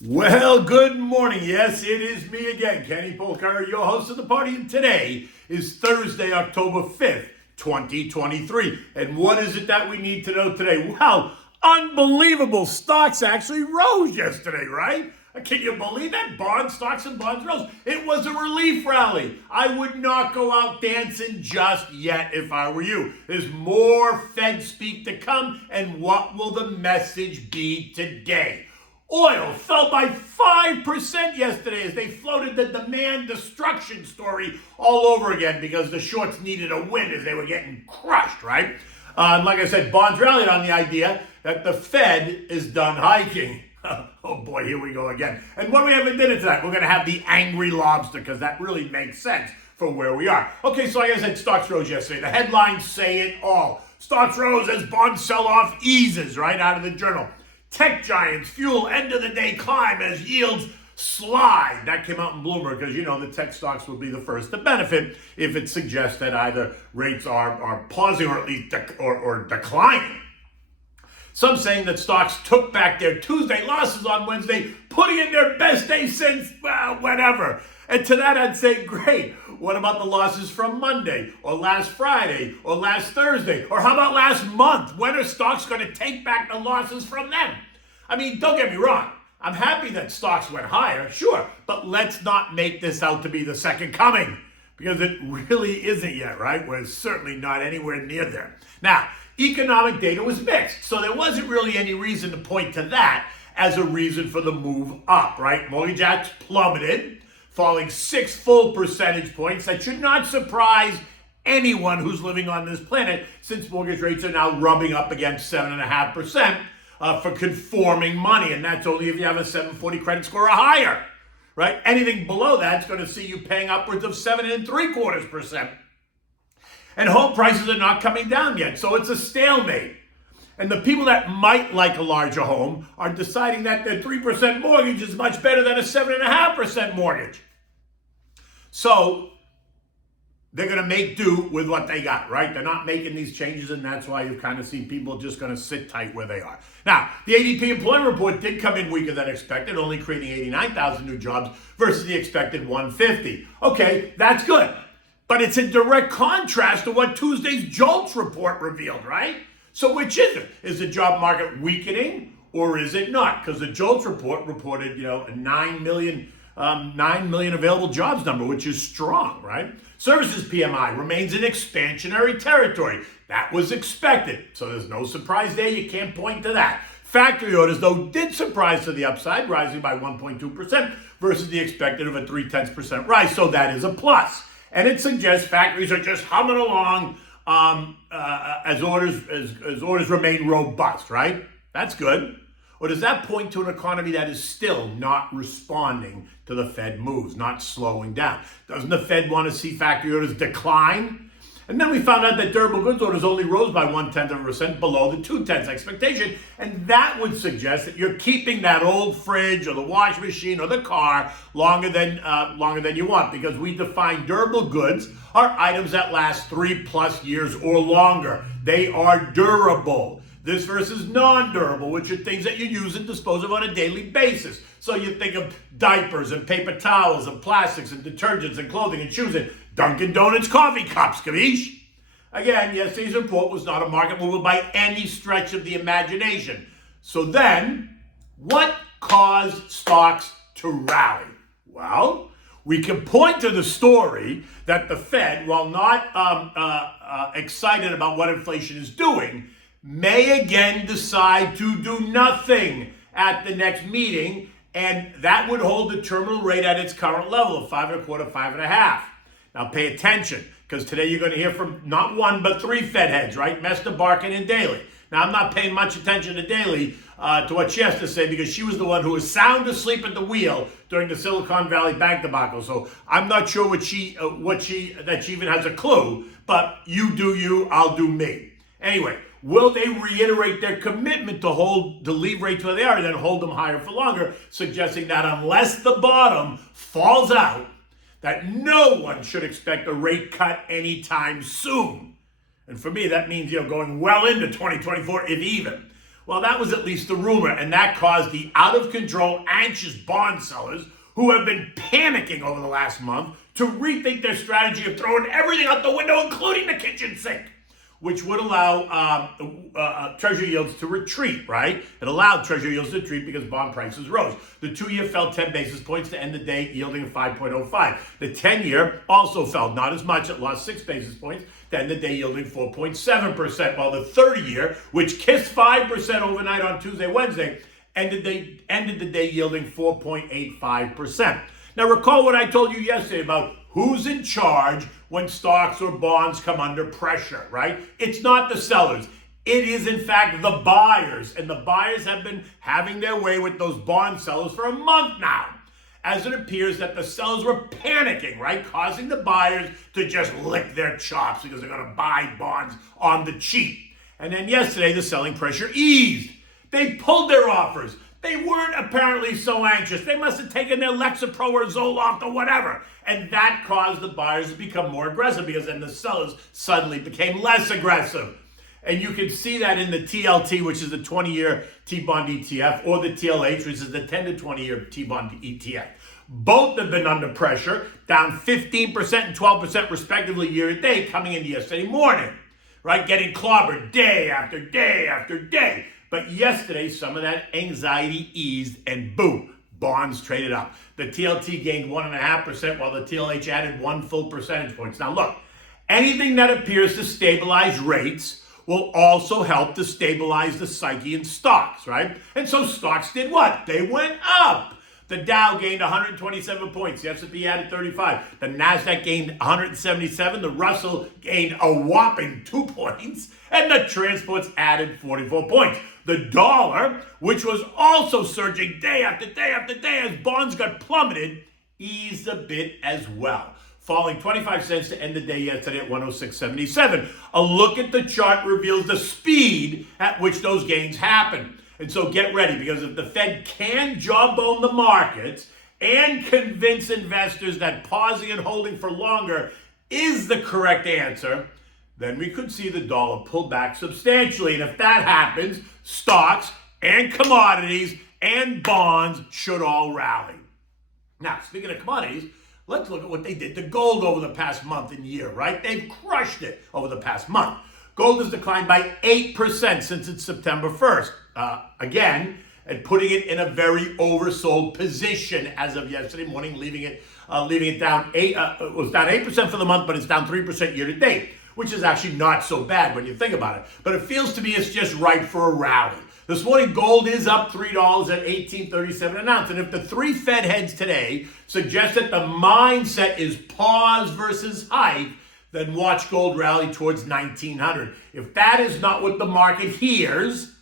Well, good morning. Yes, it is me again, Kenny Polkar, your host of the party, and today is Thursday, October 5th, 2023. And what is it that we need to know today? Well, unbelievable. Stocks actually rose yesterday, right? Can you believe that? Stocks and bonds rose. It was a relief rally. I would not go out dancing just yet if I were you. There's more Fed speak to come, and what will the message be today? Oil fell by 5% yesterday as they floated the demand destruction story all over again because the shorts needed a win as they were getting crushed, right? Like I said, bonds rallied on the idea that the Fed is done hiking. Oh boy, here we go again. And what do we have at dinner tonight? We're going to have the angry lobster because that really makes sense for where we are. Okay, so like I said, stocks rose yesterday. The headlines say it all. Stocks rose as bond sell-off eases, right out of the journal. Tech giants fuel end-of-the-day climb as yields slide. That came out in Bloomberg because, the tech stocks will be the first to benefit if it suggests that either rates are pausing or at least or declining. Some saying that stocks took back their Tuesday losses on Wednesday, putting in their best day since, whatever. And to that I'd say, great. What about the losses from Monday or last Friday or last Thursday? Or how about last month? When are stocks going to take back the losses from them? I mean, don't get me wrong. I'm happy that stocks went higher, sure. But let's not make this out to be the second coming because it really isn't yet, right? We're certainly not anywhere near there. Now, economic data was mixed. So there wasn't really any reason to point to that as a reason for the move up, right? Mortgage rates plummeted, falling 6 full percentage points. That should not surprise anyone who's living on this planet since mortgage rates are now rubbing up against 7.5% for conforming money. And that's only if you have a 740 credit score or higher, right? Anything below that's going to see you paying upwards of 7.75%. And home prices are not coming down yet. So it's a stalemate. And the people that might like a larger home are deciding that their 3% mortgage is much better than a 7.5% mortgage. So they're going to make do with what they got, right? They're not making these changes, and that's why you've kind of seen people just going to sit tight where they are. Now, the ADP employment report did come in weaker than expected, only creating 89,000 new jobs versus the expected 150. Okay, that's good. But it's in direct contrast to what Tuesday's JOLTS report revealed, right? So which is it? Is the job market weakening or is it not? Because the JOLTS report reported, a 9 million available jobs number, which is strong, right? Services PMI remains in expansionary territory. That was expected. So there's no surprise there. You can't point to that. Factory orders, though, did surprise to the upside, rising by 1.2% versus the expected of a 0.3% rise. So that is a plus. And it suggests factories are just humming along as orders remain robust, right? That's good. Or does that point to an economy that is still not responding to the Fed moves, not slowing down? Doesn't the Fed want to see factory orders decline? And then we found out that durable goods orders only rose by 0.1% below the 0.2 expectation. And that would suggest that you're keeping that old fridge or the washing machine or the car longer than you want, because we define durable goods are items that last 3+ years or longer. They are durable. This versus non-durable, which are things that you use and dispose of on a daily basis. So you think of diapers and paper towels and plastics and detergents and clothing and shoes and Dunkin' Donuts coffee cups, capiche? Again, yesterday's report was not a market mover by any stretch of the imagination. So then, what caused stocks to rally? Well, we can point to the story that the Fed, while not excited about what inflation is doing, may again decide to do nothing at the next meeting, and that would hold the terminal rate at its current level of 5.25, 5.5. Now pay attention, because today you're going to hear from not one but 3 Fed heads, right? Mester, Barkin, and Daly. Now I'm not paying much attention to Daly, to what she has to say, because she was the one who was sound asleep at the wheel during the Silicon Valley Bank debacle. So I'm not sure that she even has a clue. But you do you, I'll do me. Anyway, will they reiterate their commitment to leave rates where they are and then hold them higher for longer, suggesting that unless the bottom falls out, that no one should expect a rate cut anytime soon. And for me, that means, going well into 2024, if even. Well, that was at least the rumor, and that caused the out-of-control, anxious bond sellers who have been panicking over the last month to rethink their strategy of throwing everything out the window, including the kitchen sink, which would allow Treasury yields to retreat, right? It allowed Treasury yields to retreat because bond prices rose. The 2-year fell 10 basis points to end the day yielding a 5.05. The 10-year also fell, not as much. It lost 6 basis points to end the day yielding 4.7%, while the 30-year, which kissed 5% overnight on Tuesday, Wednesday, ended the day yielding 4.85%. Now recall what I told you yesterday about who's in charge when stocks or bonds come under pressure, right? It's not the sellers. It is, in fact, the buyers. And the buyers have been having their way with those bond sellers for a month now, as it appears that the sellers were panicking, right? Causing the buyers to just lick their chops because they're going to buy bonds on the cheap. And then yesterday, the selling pressure eased. They pulled their offers. They weren't apparently so anxious. They must have taken their Lexapro or Zoloft or whatever. And that caused the buyers to become more aggressive because then the sellers suddenly became less aggressive. And you can see that in the TLT, which is the 20-year T-bond ETF, or the TLH, which is the 10 to 20-year T-bond ETF. Both have been under pressure, down 15% and 12% respectively year to date coming into yesterday morning, right? Getting clobbered day after day after day. But yesterday, some of that anxiety eased and boom, bonds traded up. The TLT gained 1.5% while the TLH added 1 full percentage points. Now look, anything that appears to stabilize rates will also help to stabilize the psyche in stocks, right? And so stocks did what? They went up. The Dow gained 127 points. The S&P added 35. The NASDAQ gained 177. The Russell gained a whopping 2 points. And the transports added 44 points. The dollar, which was also surging day after day after day as bonds got plummeted, eased a bit as well, falling 25 cents to end the day yesterday at 106.77. A look at the chart reveals the speed at which those gains happen. And so get ready, because if the Fed can jawbone the markets and convince investors that pausing and holding for longer is the correct answer, then we could see the dollar pull back substantially. And if that happens, stocks and commodities and bonds should all rally. Now, speaking of commodities, let's look at what they did to gold over the past month and year, right? They've crushed it over the past month. Gold has declined by 8% since it's September 1st. Again, and putting it in a very oversold position as of yesterday morning, leaving it down it was down 8% for the month, but it's down 3% year to date, which is actually not so bad when you think about it. But it feels to me it's just right for a rally. This morning, gold is up $3 at $18.37 an ounce. And if the 3 Fed heads today suggest that the mindset is pause versus hype, then watch gold rally towards 1900. If that is not what the market hears,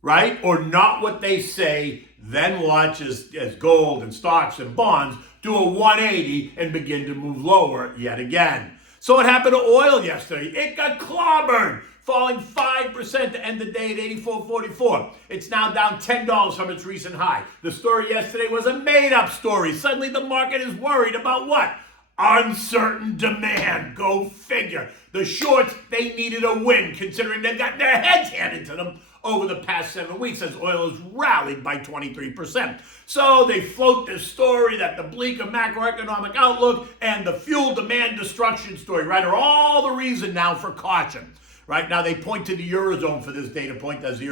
right, or not what they say, then watch as gold and stocks and bonds do a 180 and begin to move lower yet again. So what happened to oil yesterday? It got clobbered, falling 5% to end the day at $84.44. It's now down $10 from its recent high. The story yesterday was a made-up story. Suddenly the market is worried about what? Uncertain demand. Go figure. The shorts, they needed a win, considering they've got their heads handed to them over the past 7 weeks as oil has rallied by 23%. So they float this story that the bleaker macroeconomic outlook and the fuel demand destruction story, right, are all the reason now for caution. Right now, they point to the Eurozone for this data point, as the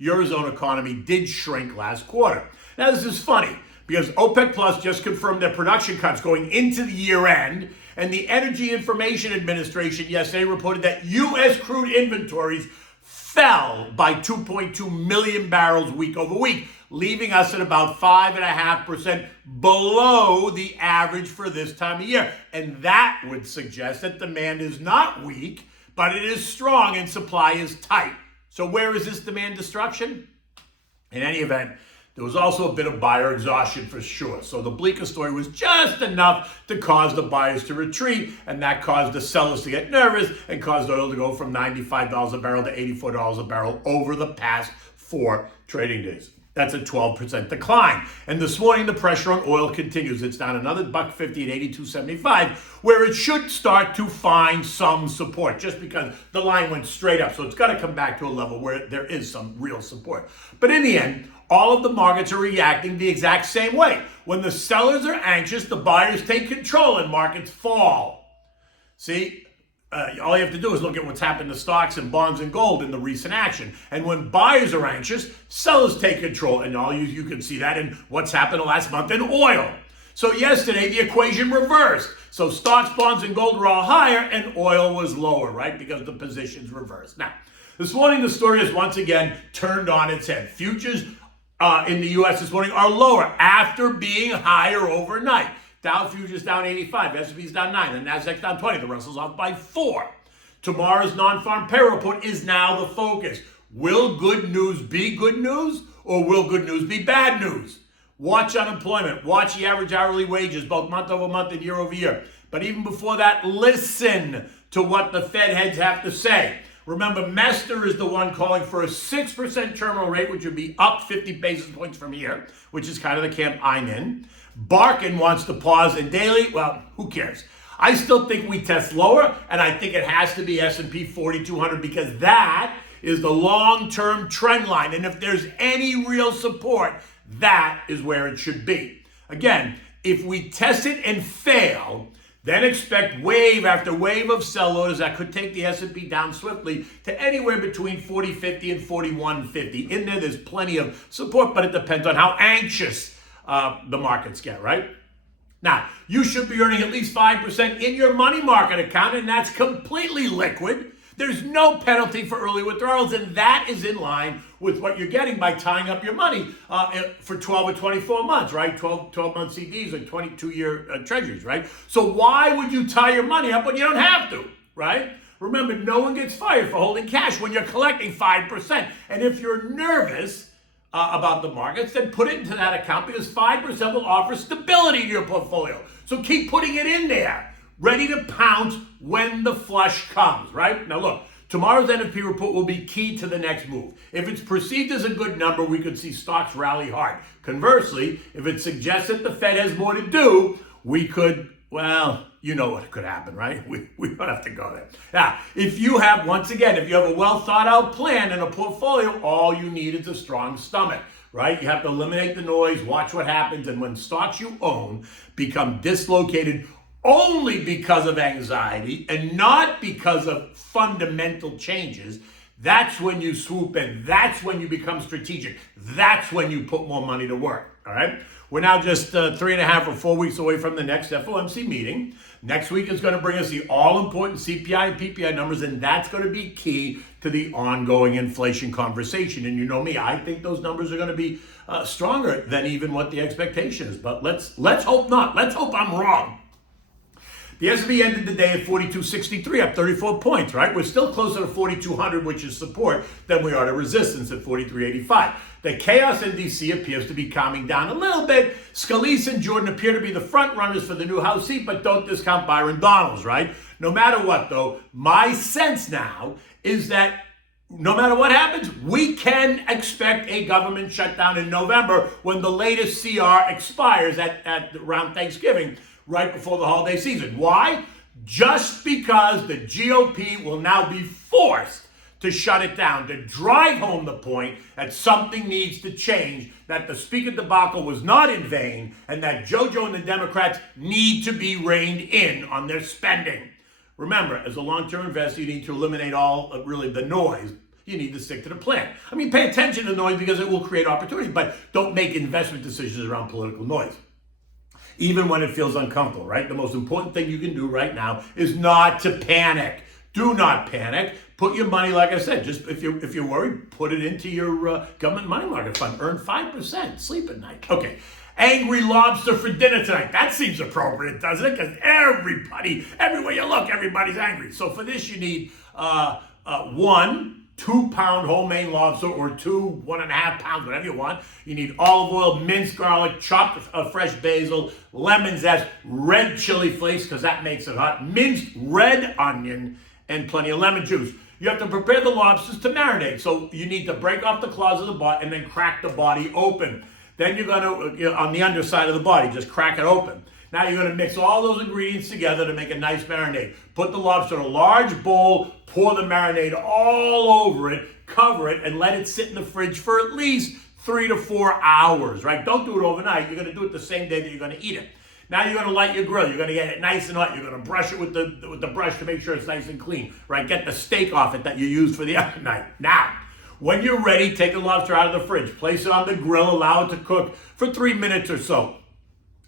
Eurozone economy did shrink last quarter. Now, this is funny, because OPEC Plus just confirmed their production cuts going into the year end, and the Energy Information Administration yesterday reported that U.S. crude inventories fell by 2.2 million barrels week over week, leaving us at about 5.5% below the average for this time of year. And that would suggest that demand is not weak, but it is strong and supply is tight. So where is this demand destruction? In any event, there was also a bit of buyer exhaustion for sure. So the bleaker story was just enough to cause the buyers to retreat, and that caused the sellers to get nervous and caused oil to go from $95 a barrel to $84 a barrel over the past 4 trading days. That's a 12% decline. And this morning, the pressure on oil continues. It's down another $1.50 at 82.75, where it should start to find some support, just because the line went straight up. So it's got to come back to a level where there is some real support. But in the end, all of the markets are reacting the exact same way. When the sellers are anxious, the buyers take control and markets fall. See? All you have to do is look at what's happened to stocks and bonds and gold in the recent action. And when buyers are anxious, sellers take control. And all you can see that in what's happened the last month in oil. So yesterday, the equation reversed. So stocks, bonds, and gold were all higher and oil was lower, right? Because the positions reversed. Now, this morning, the story is once again turned on its head. Futures in the U.S. this morning are lower after being higher overnight. Dow futures down 85, S&P's down 9, the Nasdaq's down 20, the Russell's off by 4. Tomorrow's non-farm payroll report is now the focus. Will good news be good news, or will good news be bad news? Watch unemployment, watch the average hourly wages, both month over month and year over year. But even before that, listen to what the Fed heads have to say. Remember, Mester is the one calling for a 6% terminal rate, which would be up 50 basis points from here, which is kind of the camp I'm in. Barkin wants to pause, and Daly, well, who cares? I still think we test lower, and I think it has to be S&P 4,200 because that is the long-term trend line. And if there's any real support, that is where it should be. Again, if we test it and fail, then expect wave after wave of sell orders that could take the S&P down swiftly to anywhere between 40.50 and 41.50. In there's plenty of support, but it depends on how anxious the markets get, right? Now, you should be earning at least 5% in your money market account, and that's completely liquid. There's no penalty for early withdrawals, and that is in line with what you're getting by tying up your money for 12 or 24 months, right? 12-month CDs or 22-year treasuries, right? So why would you tie your money up when you don't have to, right? Remember, no one gets fired for holding cash when you're collecting 5%. And if you're nervous about the markets, then put it into that account because 5% will offer stability to your portfolio. So keep putting it in there, ready to pounce when the flush comes, right? Now look, tomorrow's NFP report will be key to the next move. If it's perceived as a good number, we could see stocks rally hard. Conversely, if it suggests that the Fed has more to do, we could, well, you know what could happen, right? We don't have to go there. Now, if you have a well thought out plan and a portfolio, all you need is a strong stomach, right? You have to eliminate the noise, watch what happens, and when stocks you own become dislocated only because of anxiety and not because of fundamental changes, that's when you swoop in. That's when you become strategic. That's when you put more money to work, all right? We're now just 3.5 or 4 weeks away from the next FOMC meeting. Next week is going to bring us the all-important CPI and PPI numbers, and that's going to be key to the ongoing inflation conversation. And you know me, I think those numbers are going to be stronger than even what the expectation is. But let's hope not. Let's hope I'm wrong. The S&P ended the day at 4263, up 34 points, right? We're still closer to 4200, which is support, than we are to resistance at 4385. The chaos in D.C. appears to be calming down a little bit. Scalise and Jordan appear to be the front runners for the new House seat, but don't discount Byron Donalds, right? No matter what, though, my sense now is that no matter what happens, we can expect a government shutdown in November when the latest CR expires at around Thanksgiving, right before the holiday season. Why? Just because the GOP will now be forced to shut it down, to drive home the point that something needs to change, that the Speaker debacle was not in vain, and that JoJo and the Democrats need to be reined in on their spending. Remember, as a long-term investor, you need to eliminate all really the noise. You need to stick to the plan. I mean, pay attention to noise because it will create opportunity, but don't make investment decisions around political noise, even when it feels uncomfortable, right? The most important thing you can do right now is not to panic. Do not panic. Put your money, like I said, just if you're worried, put it into your government money market fund. Earn 5%. Sleep at night. Okay. Angry lobster for dinner tonight. That seems appropriate, doesn't it? Because everywhere you look, everybody's angry. So for this, you need 1 2-pound whole Maine lobster or 2 1.5 pounds, whatever you want. You need olive oil, minced garlic, chopped fresh basil, lemon zest, red chili flakes because that makes it hot, minced red onion, and plenty of lemon juice. You have to prepare the lobsters to marinate. So you need to break off the claws of the butt and then crack the body open. Then you're going to, on the underside of the body, just crack it open. Now you're going to mix all those ingredients together to make a nice marinade. Put the lobster in a large bowl, pour the marinade all over it, cover it, and let it sit in the fridge for at least 3 to 4 hours, right? Don't do it overnight. You're going to do it the same day that you're going to eat it. Now you're going to light your grill. You're going to get it nice and hot. You're going to brush it with the brush to make sure it's nice and clean, right? Get the steak off it that you used for the other night. Now, when you're ready, take the lobster out of the fridge. Place it on the grill. Allow it to cook for 3 minutes or so.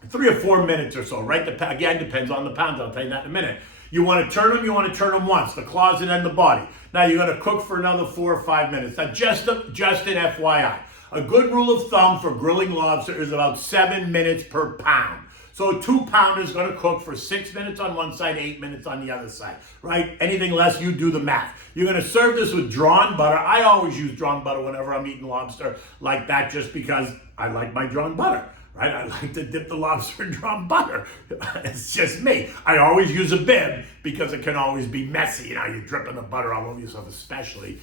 3 or 4 minutes or so, right? Again, depends on the pounds. I'll tell you that in a minute. You want to turn them, you want to turn them once, the claws and then the body. Now you're going to cook for another 4 or 5 minutes. Now just an FYI. A good rule of thumb for grilling lobster is about 7 minutes per pound. So a 2-pounder is going to cook for 6 minutes on one side, 8 minutes on the other side, right? Anything less, you do the math. You're going to serve this with drawn butter. I always use drawn butter whenever I'm eating lobster like that just because I like my drawn butter. Right? I like to dip the lobster in drawn butter. It's just me. I always use a bib because it can always be messy. You know, you're dripping the butter all over yourself, especially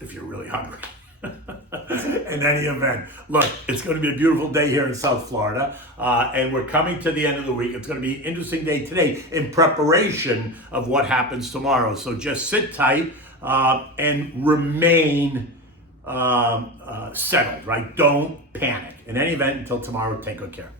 if you're really hungry. In any event, look, it's going to be a beautiful day here in South Florida, and we're coming to the end of the week. It's going to be an interesting day today in preparation of what happens tomorrow. So just sit tight and remain settled, right? Don't panic. In any event, until tomorrow, take good care.